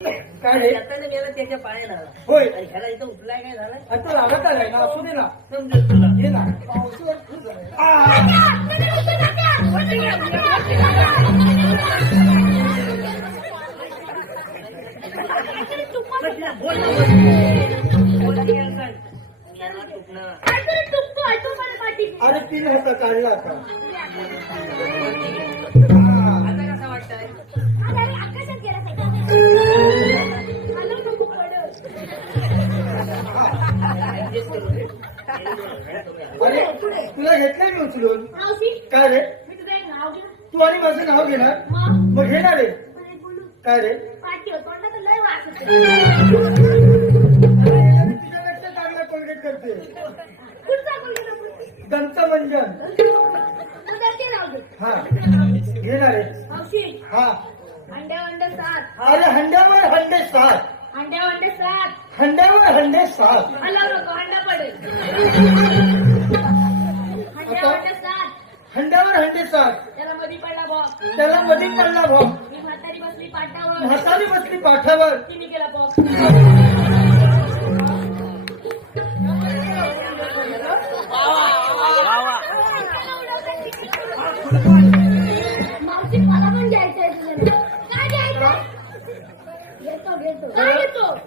काय रे? त्याने गेला त्याच्या पायाला होय. आणि ह्याला इथं उचलाय काय झालं आता लागत आलाय ना, असू दे ना. समजेल तुला. ये ना. बोल ना, बोल. याला तुटणं. अरे 3 होता काढला आता. आता कसं वाटतंय? अरे तुला घेतलंय मी उचलून. काय रे? तू आणि माझं नाव घेणार? मग घेणार रे. काय रे? तिच्यापेक्षा चांगला कोलगेट करते. दंतमंजन. हा घेणार रे. हा अरे हंड्यावर हंडे 7. हंड्यावर हंडे 7. हंड्यावर हंडे 7. त्याला मध्ये पडला भाऊ. म्हातारी बसली पाठावर.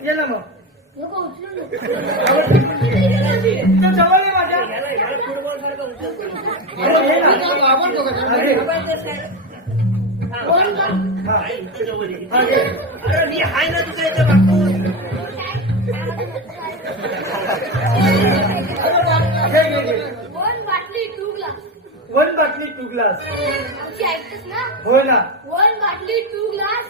गेला मग जवळ आहे माझ्या. मी हाय ना तुझ्या इथे बघतो. 1 बाटली 2 ग्लास. हो ना. 1 बाटली 2 ग्लास.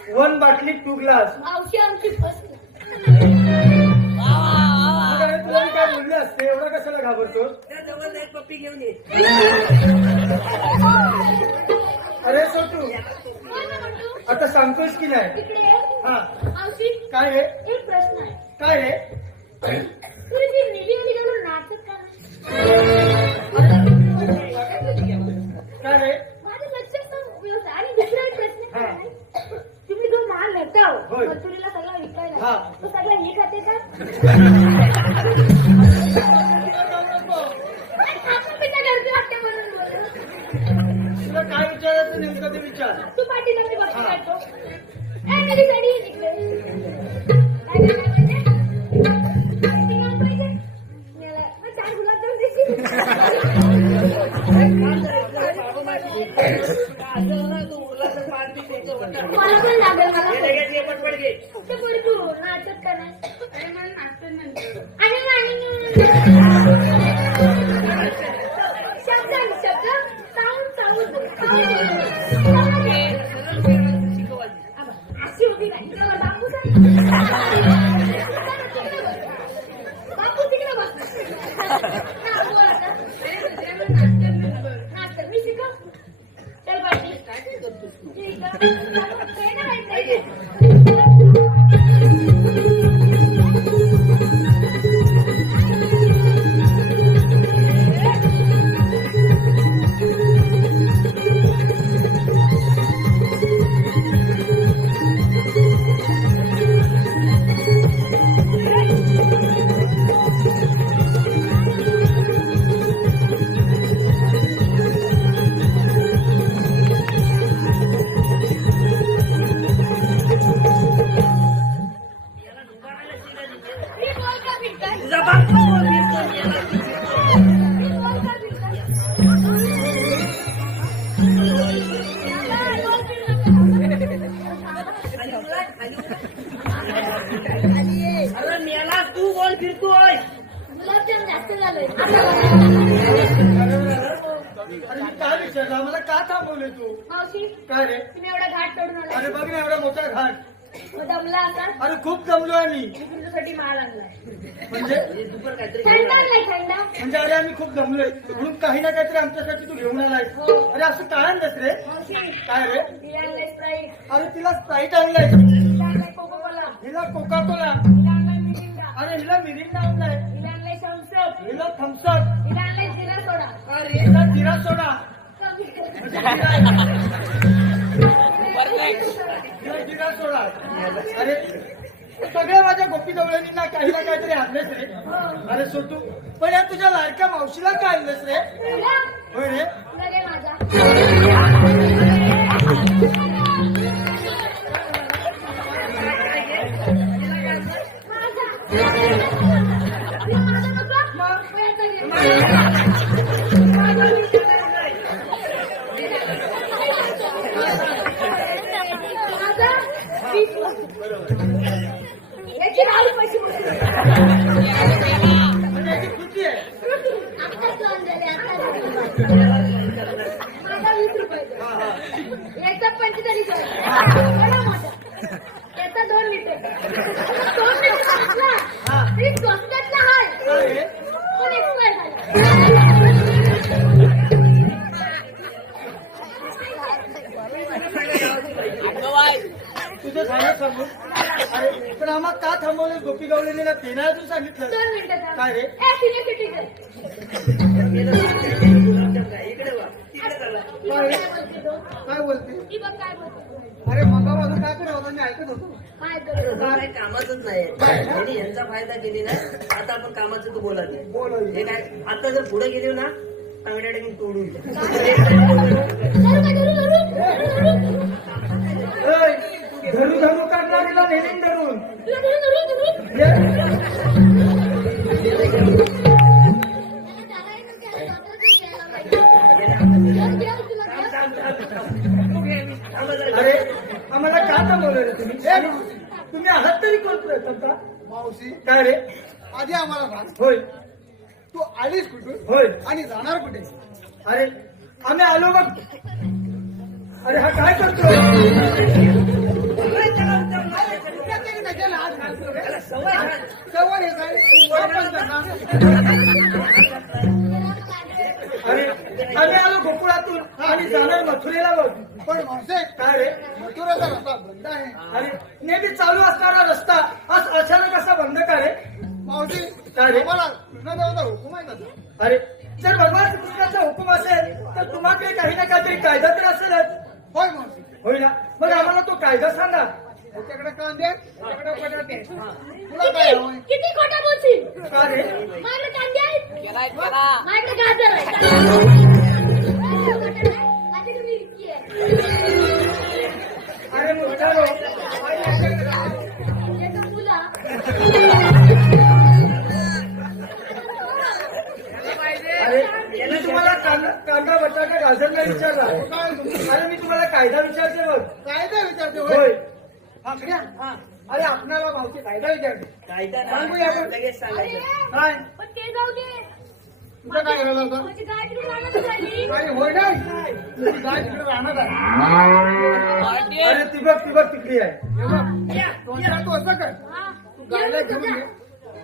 तुला मी काय बोलले असते, एवढा कशाला घाबरतो? त्या जवळ एक पप्पी घेऊन ये. अरे सोटू आता सांगतोस की नाही? हा काय आहे? एक प्रश्न आहे. काय आहे? तुझी निधी घालून नाचत का? काय आहे? माझं लक्षात व्यवस्था. आणि दुसरा एक प्रश्न आहे. तुम्ही जो माल नेता होय. मजुरीला सगळा विकायला हा. तो सगळा हे खाते का? आपण तुझ्या घरचे वाटते म्हणून बोललो. तुला काय विचारायचं नेमकं ते विचार. तू पाठीला मी बघतो काढतो. काय मेरी साडी तिकडे काय पाहिजे? मला 4 गुलाबजाम देशील? मला पण लागेल. मला फक्त बोल तू नाचत का नाही? अरे मला नाचत नाही. शब्द साऊंड अशी होती नाही. बापू तिकडे बस. नाचत मी शिकव. चल बाई काय करतोस? अरे मेला तू बोल फिरतोय. गुलाबजाम जास्त झालोय. अरे मी काय विचारलं? मला का थांबवले तू? मावशी काय रे? तुम्ही एवढा घाट चढून आला. अरे बघ ना एवढा मोठा घाट. दमला आता. अरे खूप जमलो आम्ही. तुझ्यासाठी माल आणलाय. म्हणजे दुपार काहीतरी थंड आणलाय थंड. म्हणजे अरे आम्ही खूप जमलोय म्हणून काही ना काहीतरी आमच्यासाठी तू घेऊन आलाय. अरे असं काय आणलंस रे? मावशी काय रे? तिला आणलाय स्प्राईट. अरे तिला स्प्राईट आणलाय. तिला आणलाय कोको कोला. हिला कोका कोला. तिला आणलाय मिरिंडा. अरे हिला मिरिंडा आणलाय. तिला आणलाय थम्सअप. हिला थम्सअप. तिला आणलाय जिरा सोडा. अरे हिला जिरा सोडा. कमी कर. म्हणजे हिला- तिला सोडा. अरे सगळ्या माझ्या गोपी गवळणींना काही ना काहीतरी आणलंच रे. अरे सोटू, पण या तुझ्या लाडक्या मावशीला काय आणलंस रे? होय रे. लगे माझा याची राहू पैसे म्हणजे याची खुशी आहे. माझा 20 रुपये याचा 45 याचा 2 लिटर 2 लिटर असला तरी स्वस्तातला हाय पण एक्सपायर झाला. तुझं झालं थांबून. अरे पण आम्हाला का थांबवलं? गोपी गवळणीला देणार अजून सांगितलं. 2 मिनिटं काय रे? सिनियर सिटीजन काय बोलते? ती बघ काय बोलते. अरे मगा माझं काय करत होतं? मी ऐकत होतो. काय करतो काय कामाचंच नाही यांनी यांचा फायदा केली ना. आता आपण कामाचं तू बोलत नाही. बोल. हे काय आता जर पुढे गेलो ना तांगड्याने मी तोडून धरू धरू करणारीला नेहमी धरून. अरे आम्हाला का थांबवलं रे तुम्ही? तुम्ही आहात तरी करतोय मावशी काय रे? आधी आम्हाला सांग, होय तू आलीस कुठून होय. आणि जाणार कुठे? अरे आम्ही आलो बघ. अरे हा काय करतोय? सवय आहे काय? अरे आम्ही आलो गोकुळातून आणि जाणार मथुरेला बघ. पण मावसे काय रे? मथुराचा रस्ता बंद आहे. अरे नेहमी चालू असणारा रस्ता आज अचानक कसा बंद का रे? मावशी काय रे? मला कृष्णदेवाचा हुकूम आहे तसा. अरे जर भगवान कृष्णाचा हुकूम असेल तर तुम्हाला काही ना काहीतरी कायदा तर असेलच. होय मावशी. होय ना? मग आम्हाला तो कायदा सांगा. त्याच्याकडे कांदे आहेत, त्याच्याकडे बटाटे आहेत. तुला काय हवंय? किती खोटा बोलशील. का रे? माझ्याकडे कांदे आहेत माझ्याकडे गाजर आहे माझ्याकडे मिरची आहे अरे मुद्दारो. याचं फुला अरे मी तुम्हाला कांदा बटाटा गाजर नाही विचारला. अरे मी तुम्हाला कायदा विचारते बघ. कायदा विचारते होय. होय. भाकऱ्या? अरे आपणाला मावशी कायदा विचारते. कायदा सांगूया आपण. लगेच सांगायचं. काय पण ते जाऊ दे तुझं काय करायला होतं? माझी गाय तिकडे राहणार झाली अरे होय ना, तुझी गाय तिकडे राहणार आहे. अरे ती बघ तिकडे आहे. हे बघ, तू असं कर, हा. तू गायला घेऊन ये.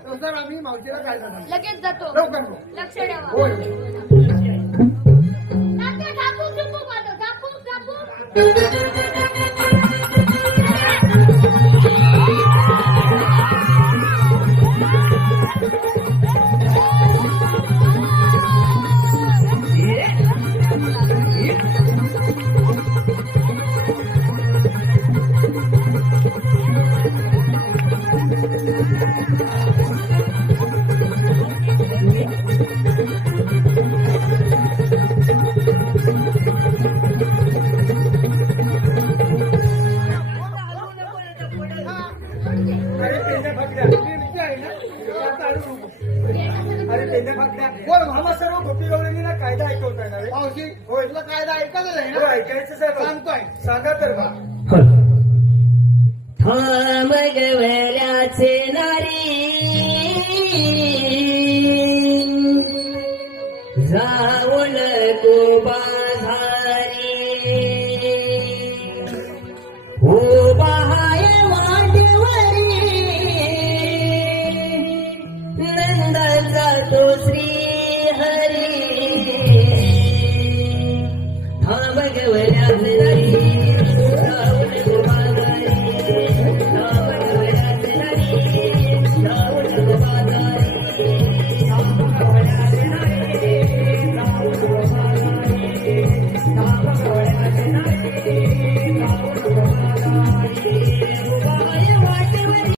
तसं आम्ही मावशीला कायदा सांगू. लगेच जातो लवकर हो. लक्ष ठेवा होय. तात्या, झापून झुपून वाजव. झापून झापून अरे पेंड्या फाकड्या. मिरची आहे ना? आता आणू नको. अरे पेंड्या फाकड्या. बोल आम्हा सर्व गोपी गवळणीला कायदा ऐकवताय ना रे? मावशी होय. तुला कायदा ऐकायचं नाही हो ना? ऐकायचं साहेब. सांगतोय. सांगा तर बा. थांब गवऱ्याचे नारी जाऊन तो बा